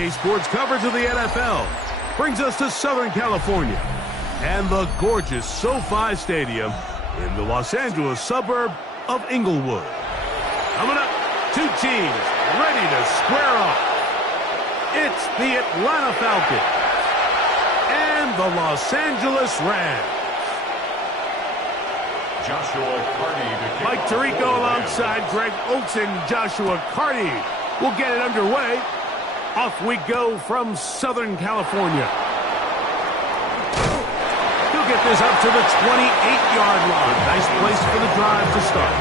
EA Sports coverage of the NFL brings us to Southern California and the gorgeous SoFi Stadium in the Los Angeles suburb of Inglewood. Coming up, two teams ready to square off. It's the Atlanta Falcons and the Los Angeles Rams. Mike Tirico alongside Greg Olson, Joshua Carty will get it underway. Off we go from Southern California. He'll get this up to the 28-yard line. Nice place for the drive to start.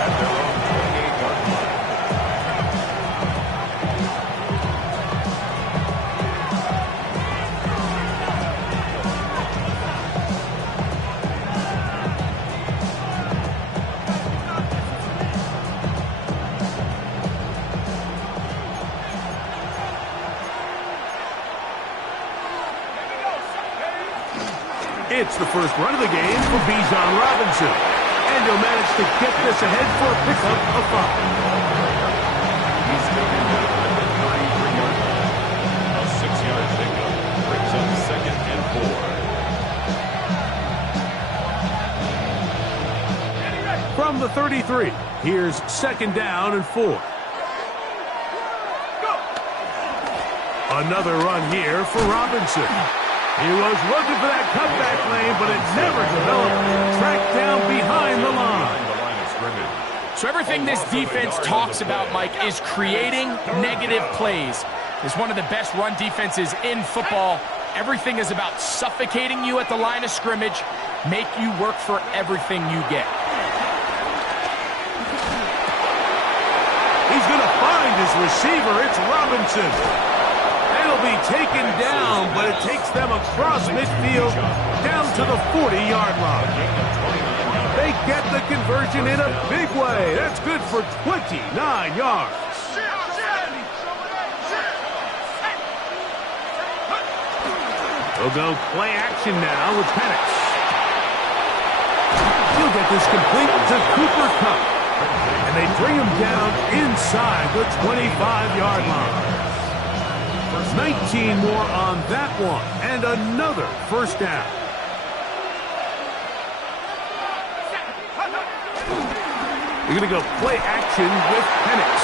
At their own 28-yard line. It's the first run of the game for Bijan Robinson. And he'll manage to get this ahead for a pickup of 5. He's taken down at the 33-yard line. A 6-yard pickup brings up 2nd and 4. From the 33, here's 2nd down and 4. Another run here for Robinson. He was looking for that cutback lane, but it never developed. Tracked down behind the line. So everything this defense talks about, Mike, is creating negative plays. It's one of the best run defenses in football. Everything is about suffocating you at the line of scrimmage, make you work for everything you get. He's going to find his receiver. It's Robinson. He'll be taken down, but it takes them across midfield down to the 40-yard line. They get the conversion in a big way. That's good for 29 yards. They'll go play action now with Penix. He'll get this complete to Cooper Kupp. And they bring him down inside the 25-yard line. 19 more on that one, and another first down. We're going to go play action with Penix.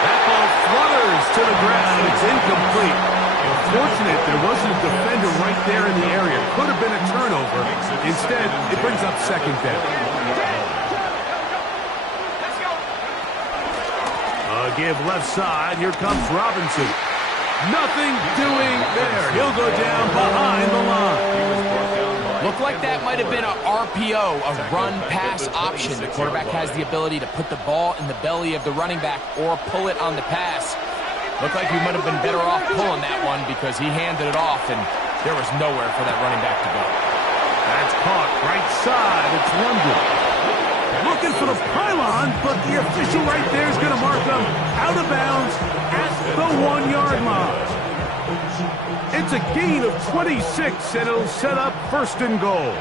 That ball flutters to the ground. It's incomplete. Unfortunate there wasn't a defender right there in the area. Could have been a turnover. Instead, it brings up 2nd down. Give left side. Here comes Robinson. Nothing doing there. He'll go down behind the line. Looked like that might have been an RPO, a run-pass option. The quarterback has the ability to put the ball in the belly of the running back or pull it on the pass. Looked like he might have been better off pulling that one because he handed it off, and there was nowhere for that running back to go. That's caught right side. It's London. Looking for the pylon, but the official right there is going to mark him out of bounds at the 1-yard line. It's a gain of 26, and it'll set up 1st and goal.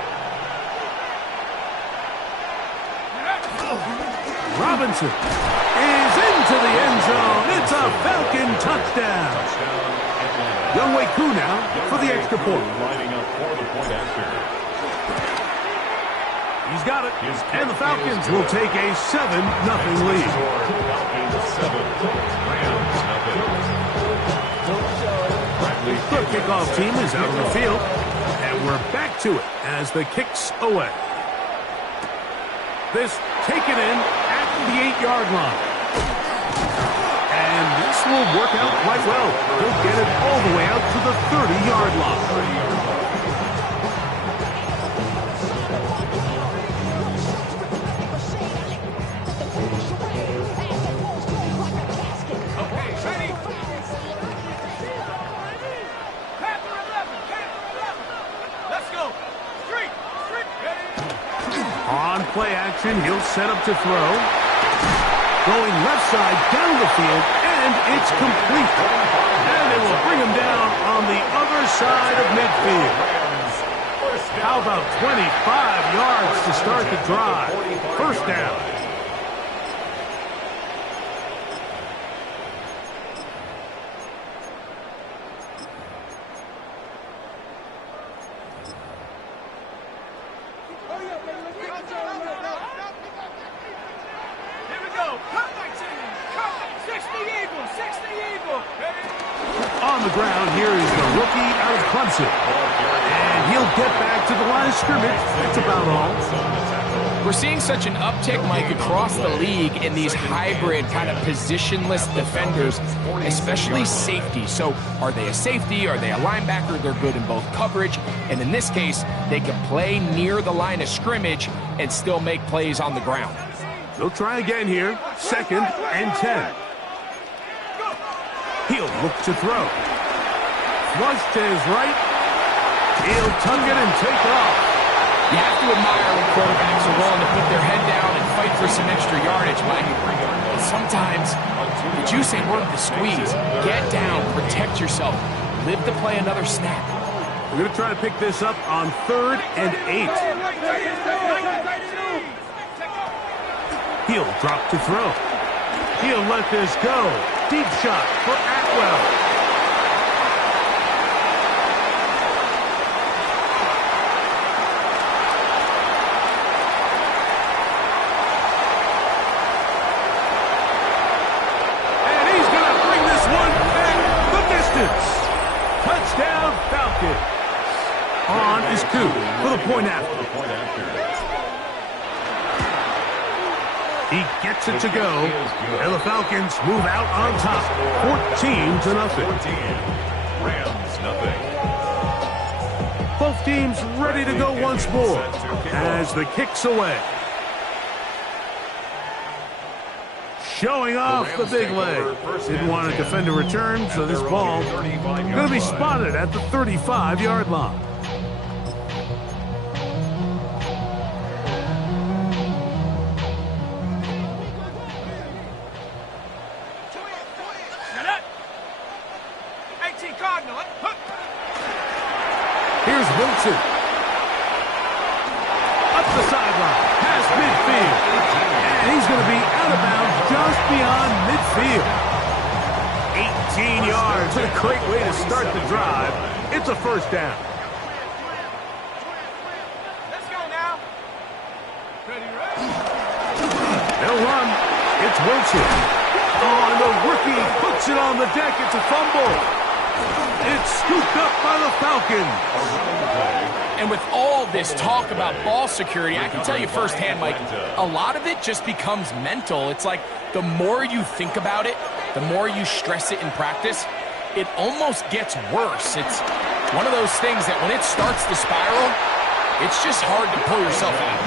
Robinson is into the end zone. It's a Falcon touchdown. Younghoe Koo now for the extra point. Lining up for the point after. He's got it, and the Falcons will take a 7-0 lead. The kickoff team is out on the field, and we're back to it as the kick's away. This taken in at the 8-yard line. And this will work out quite well. He'll get it all the way out to the 30-yard line. Play action, he'll set up to throw. Going left side down the field, and it's complete. And they will bring him down on the other side of midfield. How about 25 yards to start the drive? 1st down. the ground, here is the rookie out of Clemson. And he'll get back to the line of scrimmage. That's about all. We're seeing such an uptick, Mike, across the league in these hybrid kind of positionless defenders, especially safety. So are they a safety? Are they a linebacker? They're good in both coverage. And in this case, they can play near the line of scrimmage and still make plays on the ground. They'll try again here. 2nd and 10. He'll look to throw. Flush to his right. He'll tuck it and take off. You have to admire when quarterbacks are willing to put their head down and fight for some extra yardage, Mike. But sometimes, the juice ain't worth the squeeze. Get down, protect yourself, live to play another snap. We're going to try to pick this up on 3rd and 8. He'll drop to throw. He'll let this go. Deep shot for Atwell. Touchdown, Falcons. On is Coop for the point after. He gets it to go, and the Falcons move out on top, 14-0. Rams, nothing. Both teams ready to go once more as the kick's away. Showing off the big leg. Didn't want to defend a return, so this ball going to be spotted at the 35-yard line. Here's Wilson. Up the sideline, past midfield. And he's going to be out of bounds just beyond midfield. 18 yards. What a great way to start the drive. It's a first down. Let's go now. They'll run. It's Wilson. Oh, and the rookie puts it on the deck. It's a fumble. It's scooped up by the Falcons. And with all this talk about ball security, I can tell you firsthand, Mike, a lot of it just becomes mental. It's like the more you think about it, the more you stress it in practice, it almost gets worse. It's one of those things that when it starts to spiral, it's just hard to pull yourself out.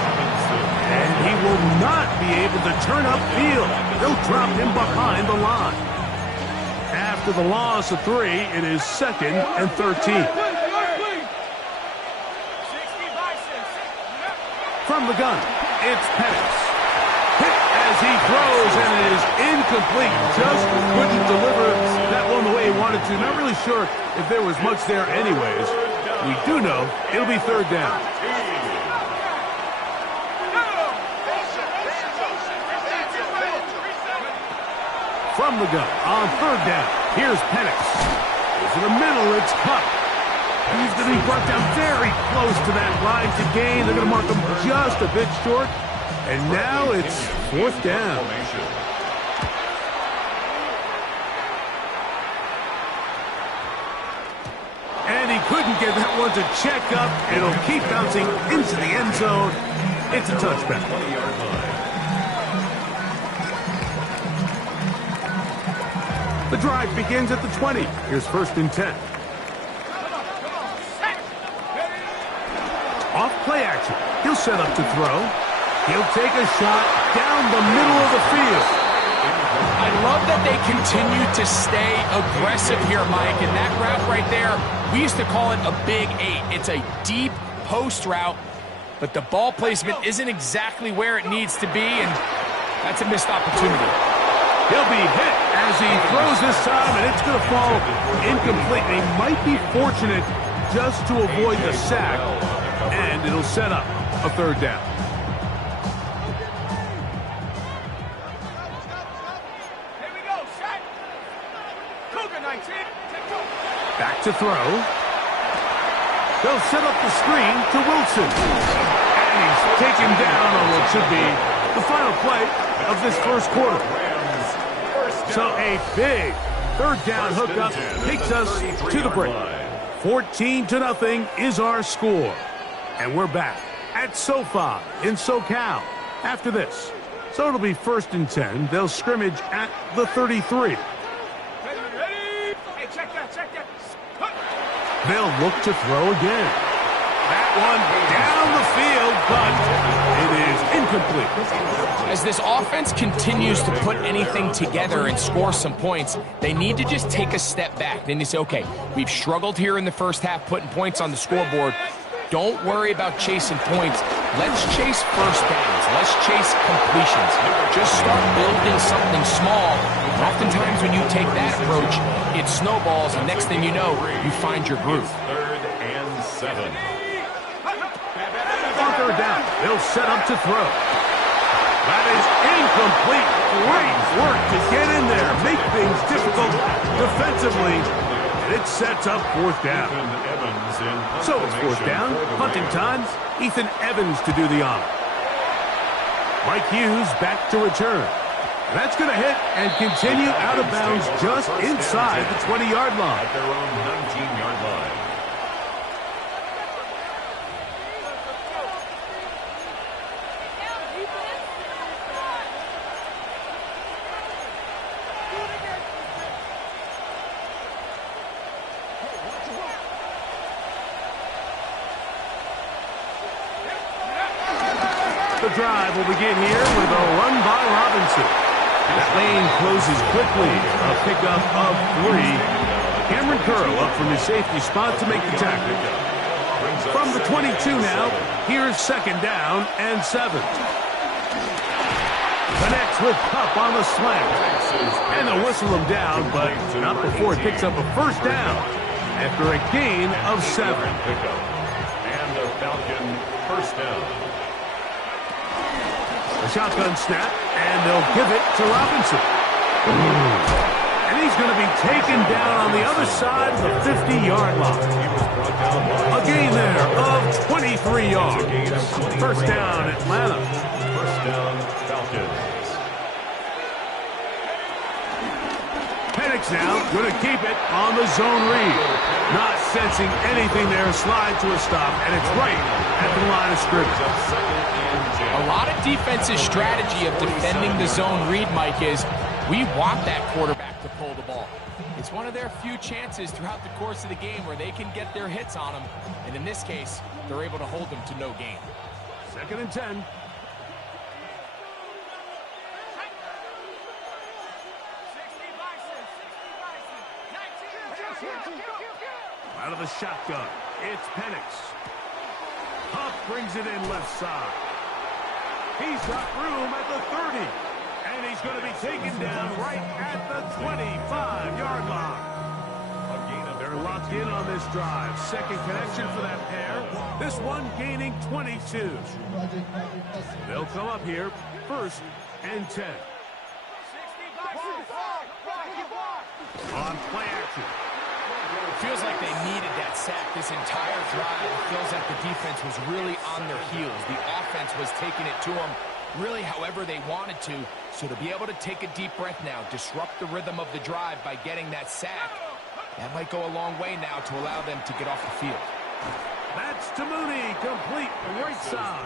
And he will not be able to turn upfield. They'll drop him behind the line. After the loss of 3, it is 2nd and 13. From the gun, it's Penix. Hit as he throws, and it is incomplete. Just couldn't deliver that one the way he wanted to. Not really sure if there was much there anyways. We do know it'll be 3rd down. From the gun, on 3rd down, here's Penix. Goes in the middle, it's Cup. He's going to be brought down very close to that line to gain. They're going to mark him just a bit short. And now it's 4th down. And he couldn't get that one to check up. It'll keep bouncing into the end zone. It's a touchback. The drive begins at the 20. Here's 1st and 10. Off play action. He'll set up to throw. He'll take a shot down the middle of the field. I love that they continue to stay aggressive here, Mike. And that route right there, we used to call it a big 8. It's a deep post route, but the ball placement isn't exactly where it needs to be, and that's a missed opportunity. He'll be hit as he throws this time, and it's going to fall incomplete. He might be fortunate just to avoid the sack, and it'll set up a 3rd down. Here we go, set. Cougar 19. Back to throw. They'll set up the screen to Wilson. And he's taken down on what should be the final play of this 1st quarter. So a big Third down hookup takes us to the break. 14-0 is our score. And we're back at SoFi in SoCal after this. So it'll be 1st and 10. They'll scrimmage at the 33. Hey, check that. They'll look to throw again. That one down the field, but it is incomplete. As this offense continues to put anything together and score some points, they need to just take a step back. Then they say, okay, we've struggled here in the first half putting points on the scoreboard. Don't worry about chasing points. Let's chase first downs. Let's chase completions. Just start building something small. Oftentimes when you take that approach, it snowballs, and next thing you know, you find your groove. 3rd and 7. On 3rd down, they'll set up to throw. That is incomplete. Great work to get in there, make things difficult defensively, and it sets up 4th down. So it's 4th down, punting time. Ethan Evans to do the honor. Mike Hughes back to return. That's going to hit and continue out of bounds just inside the 20-yard line. At their own 19-yard line. The drive will begin here with a run by Robinson. That lane closes quickly. A pickup of 3. Cameron Curl up from his safety spot to make the tackle. From the 22 now, here's 2nd down and 7. Connects with Cup on the slant. And they'll whistle him down, but not before it picks up a 1st down after a gain of 7. And a Falcon 1st down. A shotgun snap, and they'll give it to Robinson. And he's going to be taken down on the other side of the 50-yard line. A gain there of 23 yards. 1st down, Atlanta. 1st down, Falcons. Penix now going to keep it on the zone read. Not sensing anything there, slide to a stop, and it's right at the line of scrimmage. A lot of defensive strategy of defending the zone read, Mike, is we want that quarterback to pull the ball. It's one of their few chances throughout the course of the game where they can get their hits on him, and in this case, they're able to hold them to no gain. 2nd and 10. Out of the shotgun, it's Penix. Huff brings it in left side. He's got room at the 30. And he's going to be taken down right at the 25-yard line. They're locked in on this drive. 2nd connection for that pair. This one gaining 22. They'll come up here, 1st and 10. On play action. Feels like they needed that sack this entire drive. It feels like the defense was really on their heels. The offense was taking it to them really however they wanted to. So to be able to take a deep breath now, disrupt the rhythm of the drive by getting that sack, that might go a long way now to allow them to get off the field. That's to Mooney, complete right side.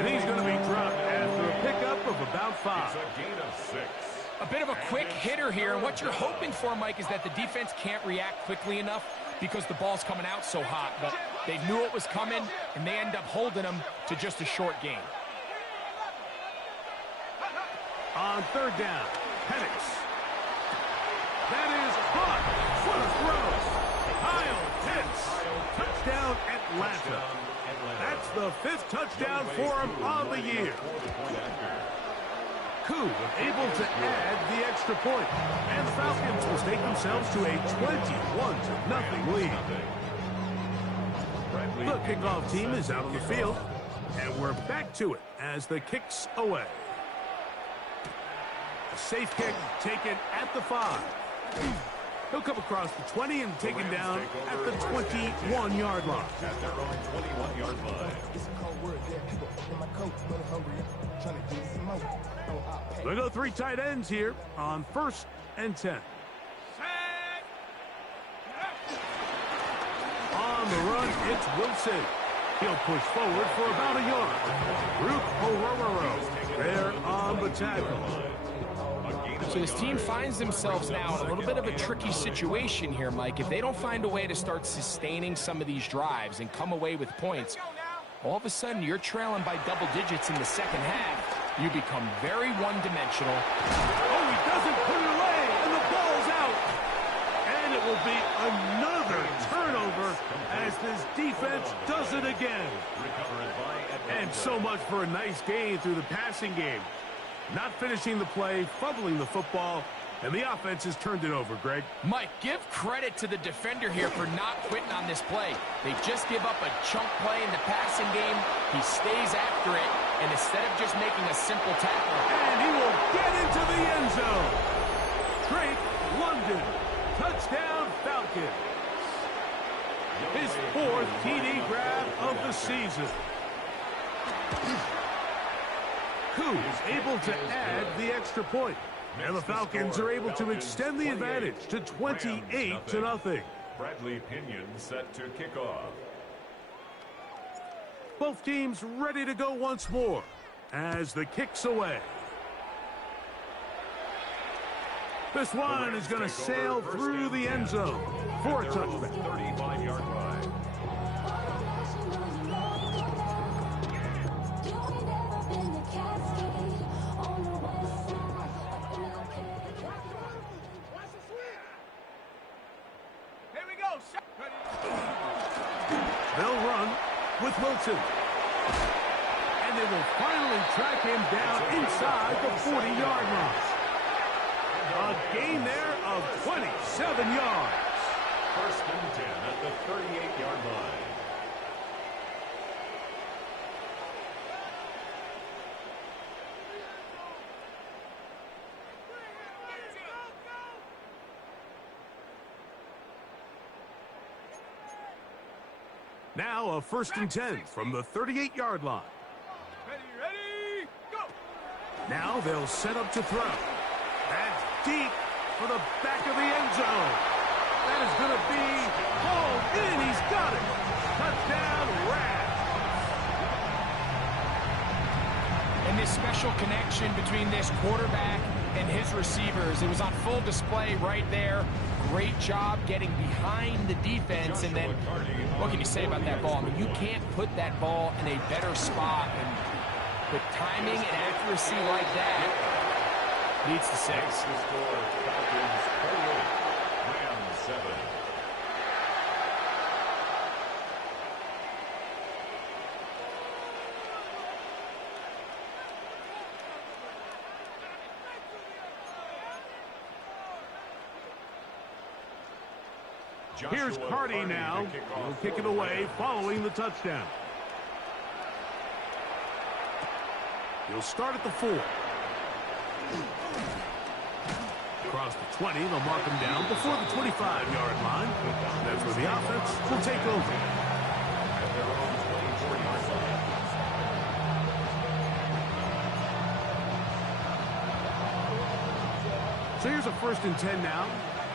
And he's going to be dropped after a pickup of about 5. It's a gain of 6. A bit of a quick hitter here, and what you're hoping for, Mike, is that the defense can't react quickly enough because the ball's coming out so hot. But they knew it was coming, and they end up holding them to just a short gain. On 3rd down, Penix. That is caught. What a throw. Kyle Pitts. Touchdown, Atlanta. That's the 5th touchdown for him on the year. Koo able to add the extra point. And the Falcons will take themselves to a 21-0 lead. The kickoff team is out on the field. And we're back to it as the kick's away. A safe kick taken at the 5. He'll come across the 20 and taken down at the 21-yard line. At their own 21-yard line. We'll go 3 tight ends here on 1st and 10. one, it's Wilson. He'll push forward for about a yard. Root Orororo there on the tackle. So this team finds themselves now in a little bit of a tricky situation here, Mike. If they don't find a way to start sustaining some of these drives and come away with points, all of a sudden you're trailing by double digits in the second half. You become very one-dimensional. Oh, he doesn't put it away, and the ball's out. And it will be another turnover as this defense does it again. And so much for a nice gain through the passing game. Not finishing the play, fumbling the football, and the offense has turned it over, Greg. Mike, give credit to the defender here for not quitting on this play. They just give up a chunk play in the passing game. He stays after it, and instead of just making a simple tackle. And he will get into the end zone. Drake London, touchdown Falcons. His fourth TD grab of the season. Who's able to add the extra point. And the Falcons are able to extend the advantage to 28-0. Bradley Pinion set to kick off. Both teams ready to go once more as the kick's away. This one is going to sail through the end zone for a touchback. 35-yard line. They'll run with Wilson. And they will finally track him down inside the 40-yard line. A gain there of 27 yards. First and 10 at the 38-yard line. Now a first and 10 from the 38-yard line. Ready, go! Now they'll set up to throw. That's deep for the back of the end zone. That is going to be hauled in. He's got it. Touchdown, Rams. And this special connection between this quarterback and his receivers, it was on full display right there. Great job getting behind the defense. And then, what can you say about that ball? I mean, you can't put that ball in a better spot. And with timing and accuracy like that, leads to 6. The score, Falcons 38, Rams 7. Here's Carty now. He'll kick it away following the touchdown. He'll start at the 4. Across the 20, they'll mark him down before the 25-yard line. That's where the offense will take over. At their own 24-yard line. So here's a first and 10 now.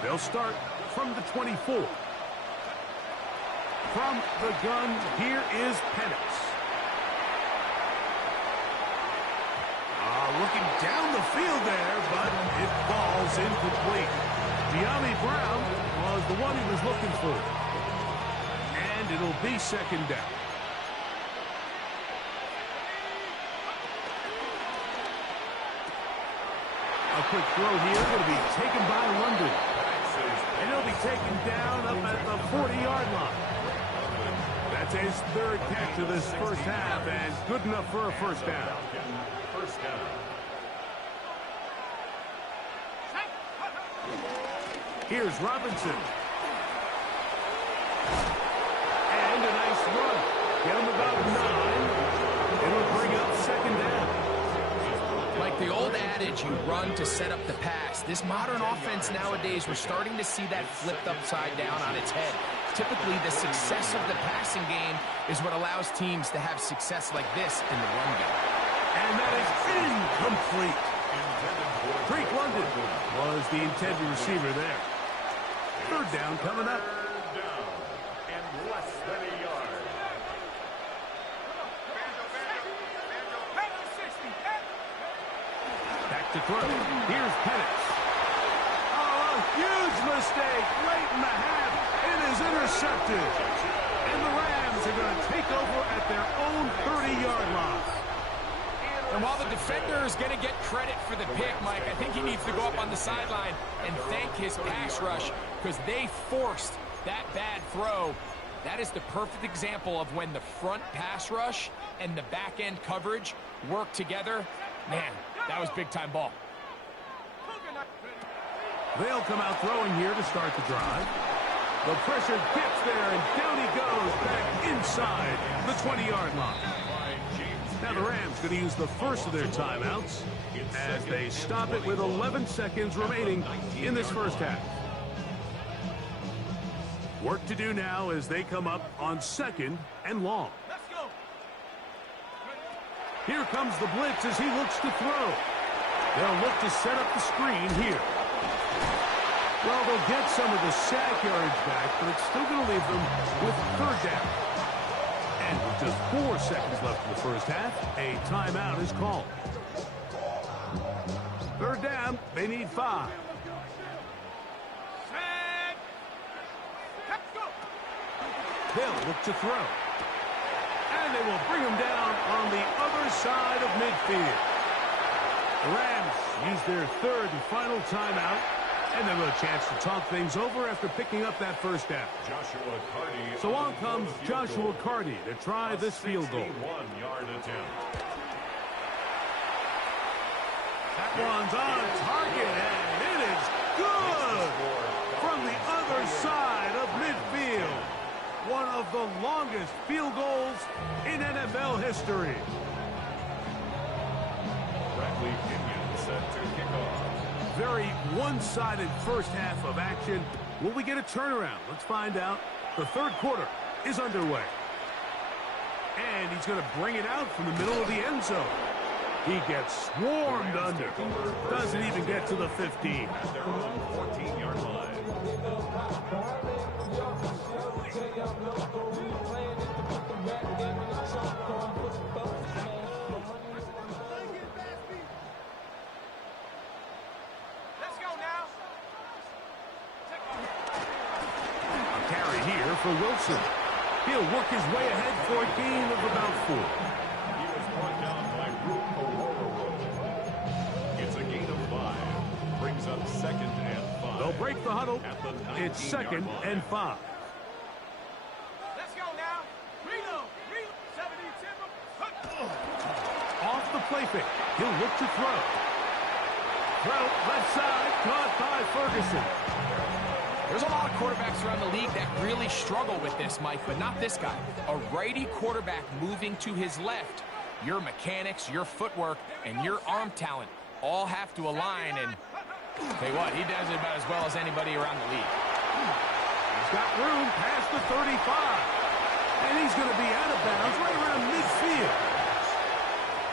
They'll start from the 24. From the gun, here is Penix. Looking down the field there, but it falls incomplete. De'Ami Brown was the one he was looking for. And it'll be second down. A quick throw here, going to be taken by London. And he'll be taken down up at the 40-yard line. That's his third catch of this first half, and good enough for a first down. First down. Here's Robinson. And a nice run. Get him about 9. It'll bring up second down. Like the old adage, you run to set up the pass. This modern offense nowadays, we're starting to see that flipped upside down on its head. Typically, the success of the passing game is what allows teams to have success like this in the run game. And that is incomplete. Drake London was the intended receiver there. Third down coming up. Third down and less than a yard. throw. Here's Penix. Oh, a huge mistake late in the half. It is intercepted. And the Rams are going to take over at their own 30-yard line. And while the defender is going to get credit for the pick, Mike, I think he needs to go up on the sideline and thank his pass rush because they forced that bad throw. That is the perfect example of when the front pass rush and the back-end coverage work together. Man, that was big-time ball. They'll come out throwing here to start the drive. The pressure gets there, and down he goes back inside the 20-yard line. Now the Rams going to use the first of their timeouts as they stop it with 11 seconds remaining in this first half. Work to do now as they come up on 2nd and long. Let's go. Here comes the blitz as he looks to throw. They'll look to set up the screen here. Well, they'll get some of the sack yards back, but it's still going to leave them with 3rd down. And with just 4 seconds left in the first half, a timeout is called. 3rd down, they need 5. Set. Let's go. They'll look to throw. And they will bring him down on the other side of midfield. The Rams use their 3rd and final timeout, and they'll have a chance to talk things over after picking up that first down. So on comes Joshua Carty to try this field goal. 61-yard attempt. That one's on target, and it is good from the other side of midfield. One of the longest field goals in NFL history. Bradley Pinion set to kick off. Very one-sided first half of action. Will we get a turnaround? Let's find out. The 3rd quarter is underway. And he's going to bring it out from the middle of the end zone. He gets swarmed under. Doesn't even get to the 15. At their own 14-yard line. Let's go now. Carry here for Wilson. He'll work his way ahead for a gain of about 4. He was brought down by Root Aurora. It's a gain of 5. Brings up 2nd and 5. They'll break the huddle. At the It's 2nd 19-yard line. and 5. Let's go now. Reload. 70 timber. Off the play fake. He'll look to throw. Throw left side. Caught by Ferguson. There's a lot of quarterbacks around the league that really struggle with this, Mike, but not this guy. A righty quarterback moving to his left. Your mechanics, your footwork, and your arm talent all have to align, and tell you what, he does it about as well as anybody around the league. He's got room past the 35. And he's going to be out of bounds right around midfield.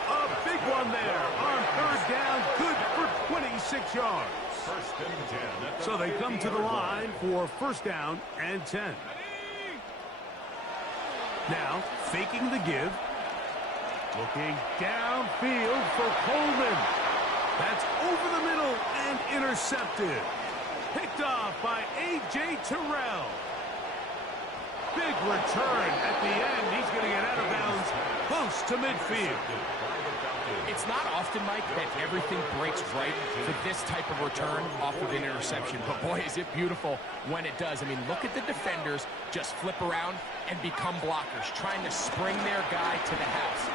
A big one there on 3rd down. Good for 26 yards. 1st and 10. So they come to the line for 1st down and 10. Now, faking the give. Looking downfield for Coleman. That's over the middle and intercepted. Picked off by A.J. Terrell. Big return at the end. He's going to get out of bounds close to midfield. It's not often, Mike, that everything breaks right for this type of return off of an interception. But, boy, is it beautiful when it does. I mean, look at the defenders just flip around and become blockers, trying to spring their guy to the house.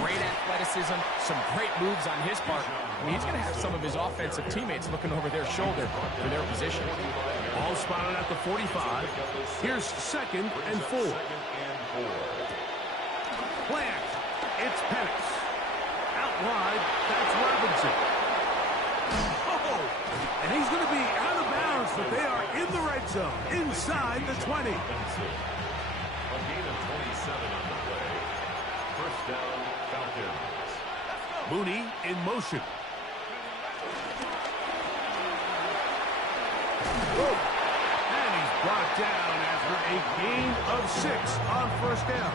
Great athleticism, some great moves on his part. I mean, he's going to have some of his offensive teammates looking over their shoulder for their position. All spotted at the 45. Here's 2nd and 4. Plant. It's Penix. Out wide, that's Robinson. Oh! And he's going to be out of bounds, but they are in the red zone, inside the 20. A gain of 27 on the play. 1st down, Falcons. Mooney in motion. And he's brought down after a gain of 6 on 1st down.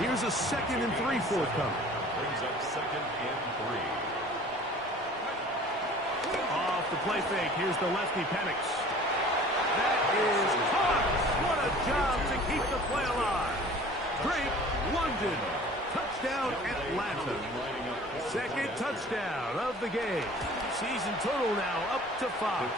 Here's a 2nd and 3 forthcoming. Brings up 2nd and 3. the play fake. Here's the lefty Penix. That is caught. What a job to keep the play alive. Drake London. Touchdown Atlanta. Second touchdown of the game. Season total now up to 5.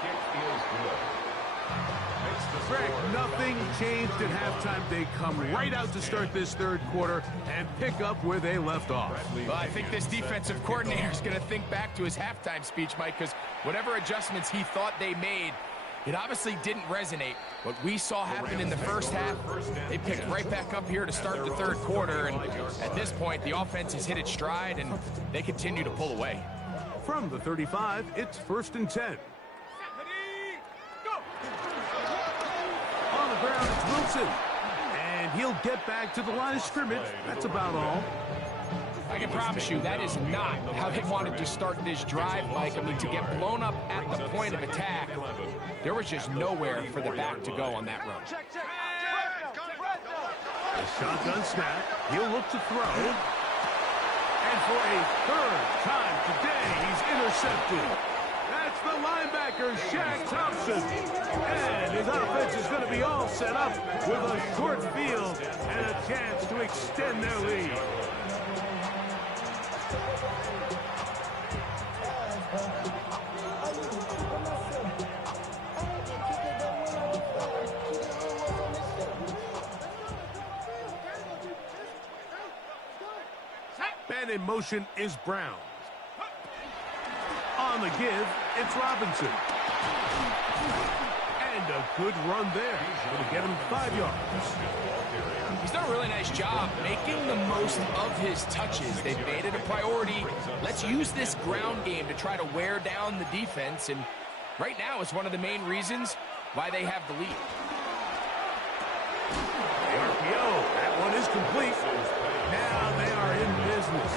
Greg, nothing changed at halftime. They come right out to start this third quarter and pick up where they left off. Well, I think this defensive coordinator is going to think back to his halftime speech, Mike, because whatever adjustments he thought they made, it obviously didn't resonate. What we saw happen in the first half, they picked right back up here to start the third quarter, and at this point, the offense has hit its stride, and they continue to pull away. From the 35, it's 1st and 10. On the ground, it's Wilson. And he'll get back to the line of scrimmage. That's about all. I can promise you that is not how they wanted to start this drive, Mike. I mean, to get blown up at the point of attack, there was just nowhere for the back to go on that run. The shotgun snap. He'll look to throw. And for a third time today, he's intercepted. That's the linebacker, Shaq Thompson. And his offense is going to be all set up with a short field and a chance to extend their lead. And in motion is Brown. On the give, it's Robinson. And a good run there. Going to get him 5 yards. He's done a really nice job making the most of his touches. They've made it a priority. Let's use this ground game to try to wear down the defense. And right now, it's one of the main reasons why they have the lead. The RPO, that one is complete. Now they are in business.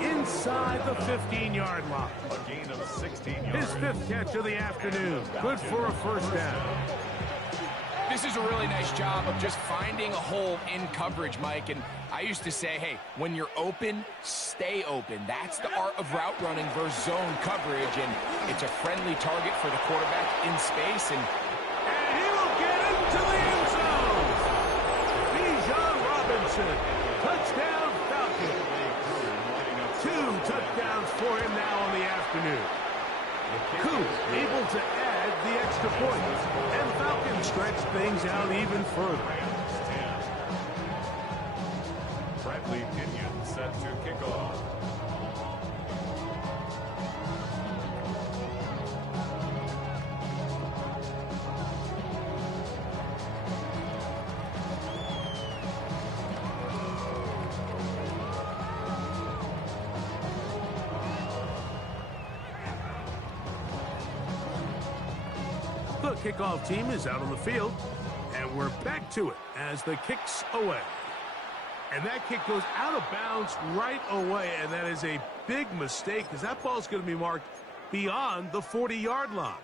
Inside the 15-yard line. A gain of 16 yards. His 5th catch of the afternoon. Good for a first down. This is a really nice job of just finding a hole in coverage, Mike. And I used to say, hey, when you're open, stay open. That's the art of route running versus zone coverage. And it's a friendly target for the quarterback in space. And he will get into the end zone. Bijan Robinson. Touchdown Falcons. 2 touchdowns for him now on the afternoon. Coop able to add the extra point. And Falcons stretch things out even further. Bradley Pinion set to kick off. The kickoff team is out on the field, and we're back to it as the kick's away. And that kick goes out of bounds right away, and that is a big mistake because that ball's going to be marked beyond the 40-yard line.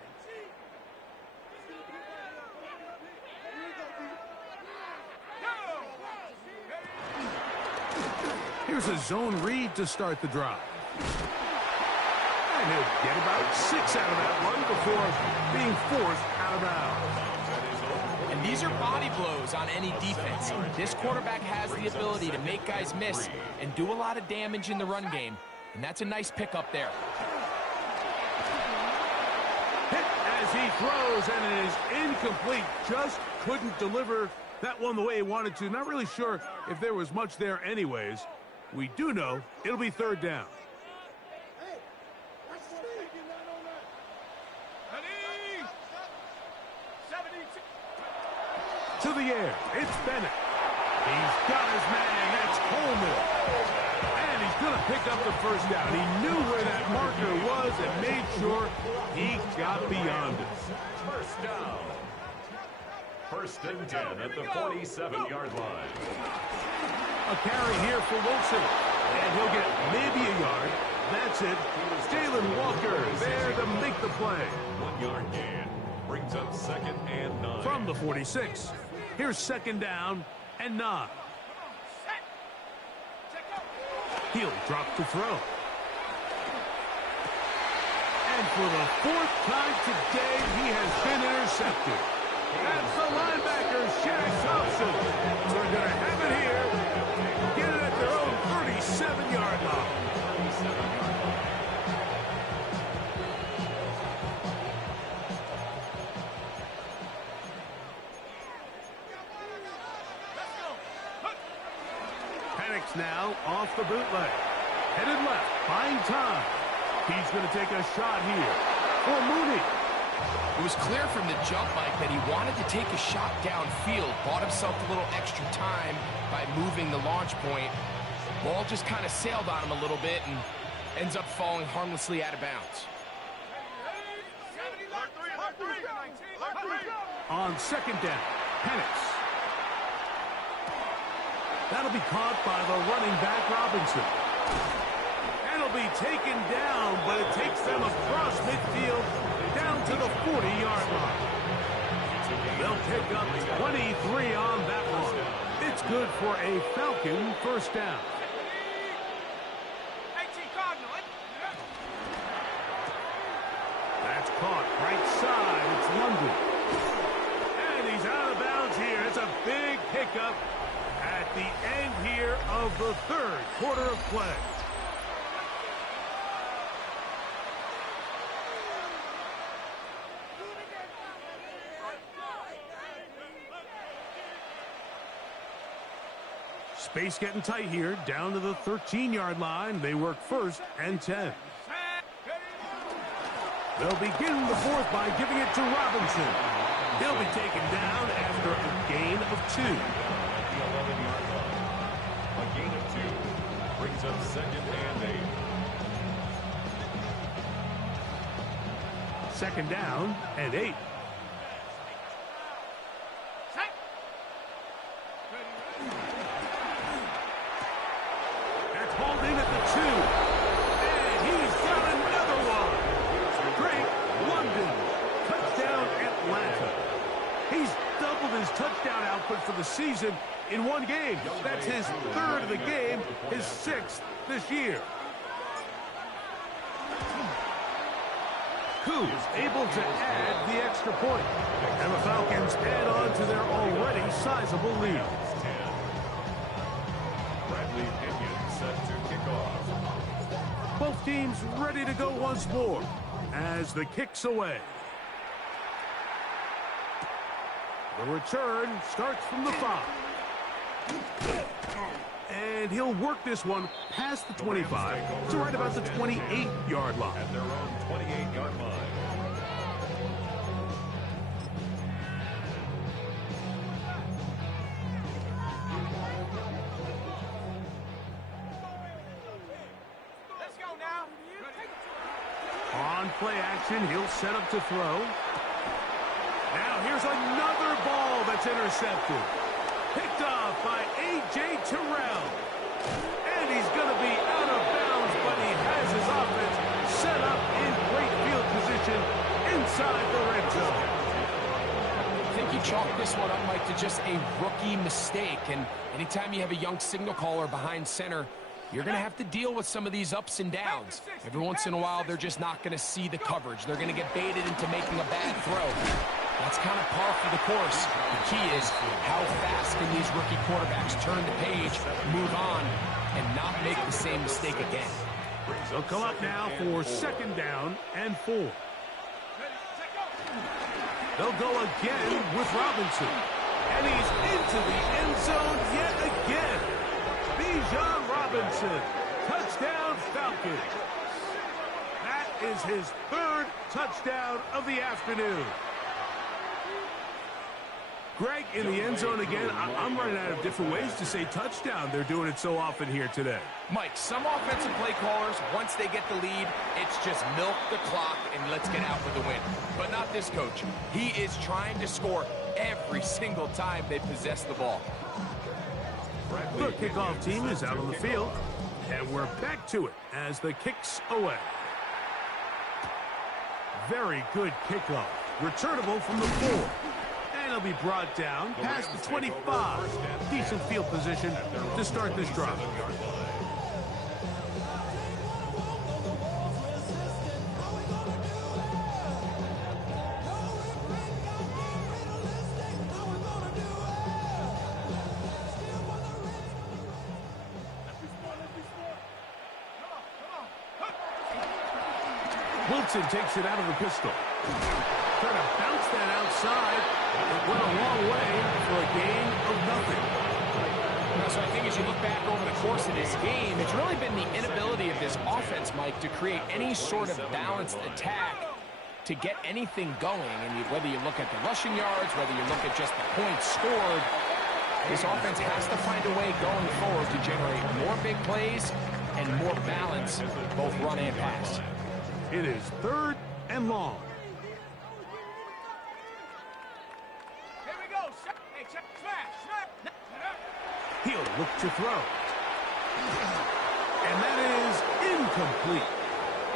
Here's a zone read to start the drive. And he'll get about 6 out of that one before being forced out of bounds. And these are body blows on any defense. This quarterback has the ability to make guys miss and do a lot of damage in the run game. And that's a nice pickup there. Hit as he throws, and it is incomplete. Just couldn't deliver that one the way he wanted to. Not really sure if there was much there anyways. We do know it'll be 3rd down. To the air, it's Bennett. He's got his man, that's Coleman. And he's going to pick up the first down. He knew where that marker was and made sure he got beyond it. First down. 1st and 10 at the 47-yard line. A carry here for Wilson. And he'll get maybe a yard. That's it. Jalen Walker there to make the play. 1-yard gain. Brings up 2nd and 9. From the 46. Here's 2nd down and 9. He'll drop to throw. And for the fourth time today, he has been intercepted. That's the linebacker, Shaq Thompson. We're going to have it here. Get it at their own 37-yard line. Penix now off the bootleg. Headed left, buying time. He's going to take a shot here for Mooney. It was clear from the jump, Mike, that he wanted to take a shot downfield, bought himself a little extra time by moving the launch point. Ball just kind of sailed on him a little bit and ends up falling harmlessly out of bounds. On second down, Penix. That'll be caught by the running back, Robinson. And it'll be taken down, but it takes them across midfield down to the 40-yard line. They'll pick up 23 on that one. It's good for a Falcon first down. That's caught right side. It's London. And he's out of bounds here. It's a big pickup at the end here of the third quarter of play. Space getting tight here, down to the 13-yard line. They work first and 10. They'll begin the fourth by giving it to Robinson. He'll be taken down after a gain of 2. A gain of 2 brings up second and 8. Second down and 8. That's hauled in at the 2. And he's got another one. Great London. Touchdown Atlanta. He's doubled his touchdown output for the season in one game. That's his third of the game, his 6th this year. Koo able to add the extra point. And the Falcons add on to their already sizable lead. Bradley Pinion set to kick off. Both teams ready to go once more as the kick's away. The return starts from the 5. And he'll work this one past the 25 to right about the 28-yard line. At their own 28-yard line. Let's go now. On play action, he'll set up to throw. Now here's another ball that's intercepted. Picked off by A.J. Terrell. And he's going to be out of bounds, but he has his offense set up in great field position inside the red zone. I think you chalk this one up, Mike, to just a rookie mistake. And anytime you have a young signal caller behind center, you're going to have to deal with some of these ups and downs. Every once in a while, they're just not going to see the coverage. They're going to get baited into making a bad throw. That's kind of par for the course. The key is how fast can these rookie quarterbacks turn the page, move on, and not make the same mistake again. They'll come up now for second down and 4. They'll go again with Robinson. And he's into the end zone yet again. Bijan Robinson. Touchdown Falcons. That is his 3rd touchdown of the afternoon. Greg, in the end zone again, I'm running out of different ways to say touchdown. They're doing it so often here today. Mike, some offensive play callers, once they get the lead, it's just milk the clock and let's get out with the win. But not this coach. He is trying to score every single time they possess the ball. The kickoff team is out on the field, and we're back to it as the kick's away. Very good kickoff. Returnable from the 4. And it'll be brought down past the 25. Decent field position to start this drive. Wilson takes it out of the pistol. Trying to bounce that outside. It went a long way for a gain of nothing. So I think as you look back over the course of this game, it's really been the inability of this offense, Mike, to create any sort of balanced attack to get anything going. And whether you look at the rushing yards, whether you look at just the points scored, this offense has to find a way going forward to generate more big plays and more balance, both run and pass. It is 3rd and long. Here we go. Hey, check. Smash. He'll look to throw. And that is incomplete.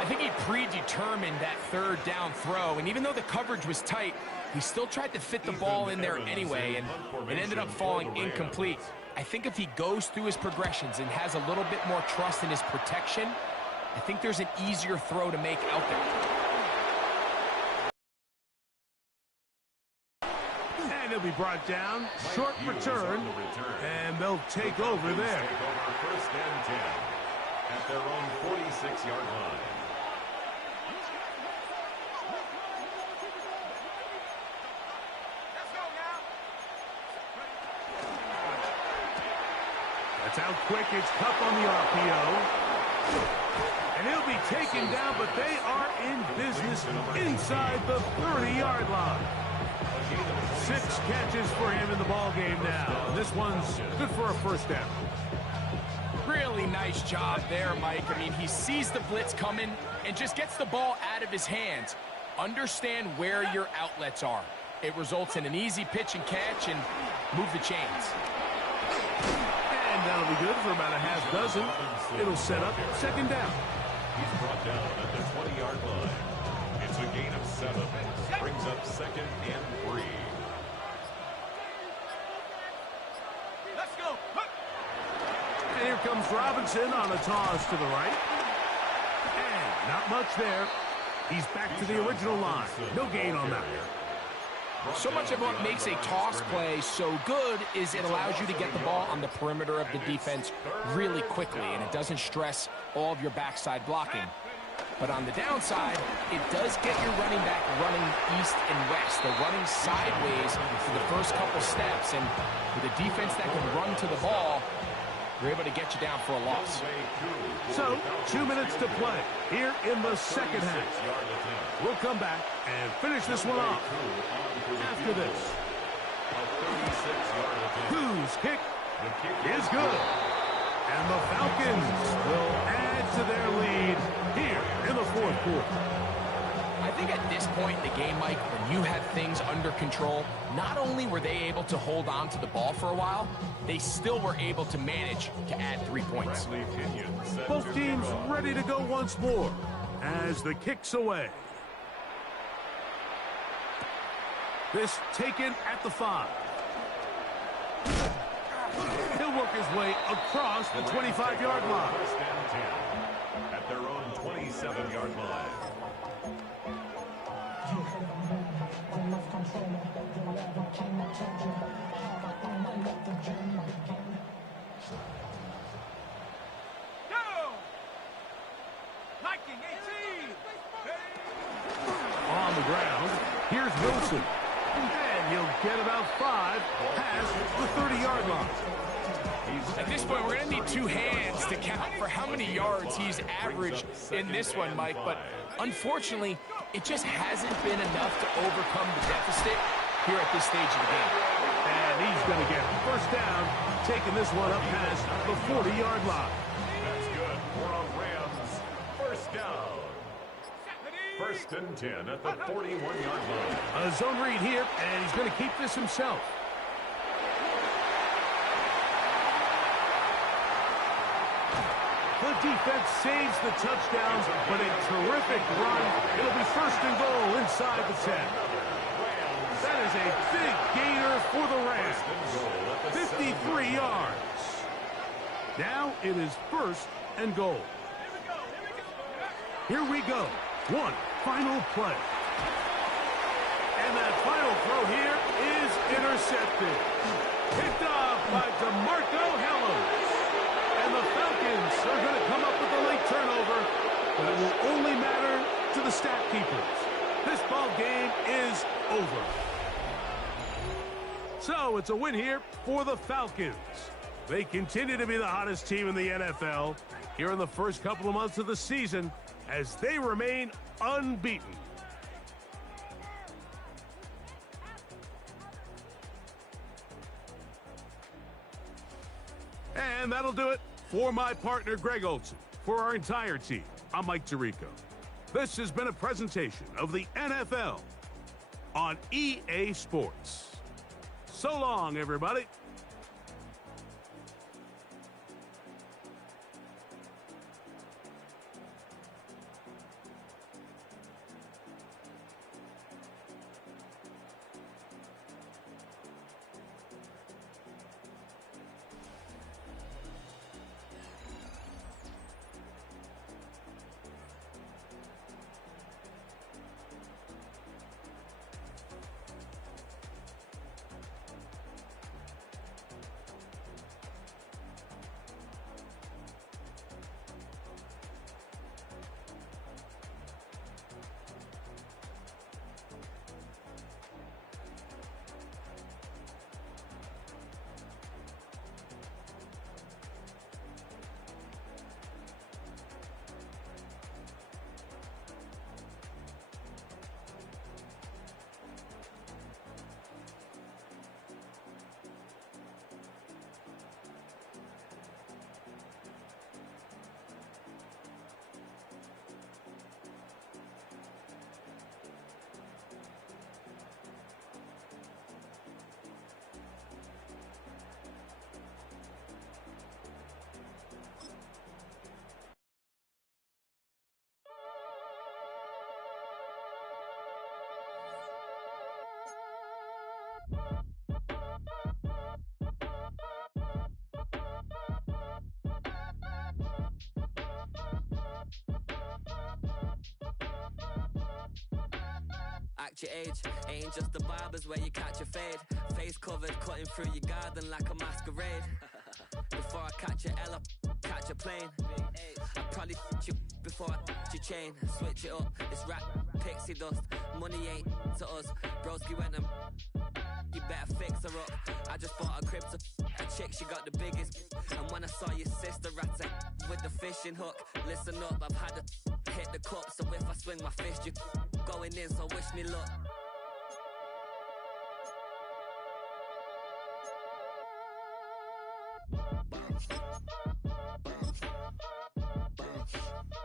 I think he predetermined that 3rd down throw, and even though the coverage was tight, he still tried to fit the ball in there anyway, and it ended up falling incomplete. I think if he goes through his progressions and has a little bit more trust in his protection, I think there's an easier throw to make out there. And he'll be brought down. Short return. And they'll take over there. 1st and 10 at their own 46-yard line. Let's go now. That's out quick. It's Cup on the RPO. And he'll be taken down, but they are in business inside the 30-yard line. 6 catches for him in the ball game now. This one's good for a 1st down. Really nice job there, Mike. I mean, he sees the blitz coming and just gets the ball out of his hands. Understand where your outlets are. It results in an easy pitch and catch and move the chains. And that'll be good for about a half dozen. It'll set up 2nd down. He's brought down at the 20-yard line. It's a gain of 7. Brings up 2nd and 3. Let's go. And here comes Robinson on a toss to the right. And not much there. He's back to the original line. No gain on that. So much of what makes a toss play so good is it allows you to get the ball on the perimeter of the defense really quickly, and it doesn't stress all of your backside blocking. But on the downside, it does get your running back running east and west. They're running sideways for the first couple steps, and with a defense that can run to the ball, they're able to get you down for a loss. So, 2 minutes to play here in the 2nd half. We'll come back and finish this one off after this. Whose kick is good. And the Falcons will add to their lead here in the 4th quarter. I think at this point in the game, Mike, when you have things under control, not only were they able to hold on to the ball for a while, they still were able to manage to add 3 points. Both teams ready to go once more as the kick's away. This taken at the 5. He'll work his way across the 25-yard line. 1st and 10 at their own 27-yard line. Down. Liking 18. On the ground, here's Wilson. And he'll get about 5 past the 30-yard line. At this point, we're going to need 2 hands to count for how many yards he's averaged in this one, Mike. But unfortunately, it just hasn't been enough to overcome the deficit here at this stage of the game. And he's going to get 1st down, taking this one up past the 40-yard line. That's good for a Rams 1st down. 1st and 10 at the 41-yard line. A zone read here, and he's going to keep this himself. The defense saves the touchdown, but a terrific run. It'll be 1st and goal inside the 10. That is a big gainer for the Rams. 53 yards. Now it is 1st and goal. Here we go. One final play. And that final throw here is intercepted. Picked off by DeMarco Helms. And the Falcons are going to come up with a late turnover, but it will only matter to to the stat keepers. This ball game is over. So it's a win here for the Falcons. They continue to be the hottest team in the NFL here in the first couple of months of the season as they remain unbeaten. And that'll do it for my partner, Greg Olson. For our entire team, I'm Mike Tirico. This has been a presentation of the NFL on EA Sports. So long, everybody. Act your age, ain't just the barbers where you catch a fade. Face covered, cutting through your garden like a masquerade. Before I catch a L up, catch a plane. I probably you before I your chain. Switch it up, it's rap, pixie dust. Money ain't to us. Broski went and you better fix her up. I just bought a crib to a chick, she got the biggest. And when I saw your sister at it with the fishing hook, listen up, I've had to hit the cup. So if I swing my fist, you going in, so wish me luck.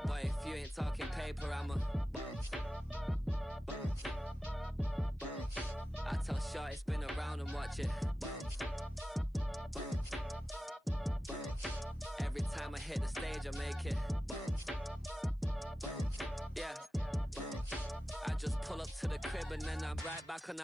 Boy, if you ain't talking paper, I'm a I tell Shorty spin around and watch it. Every time I hit the stage, I make it. Yeah. I just pull up to the crib and then I'm right back on that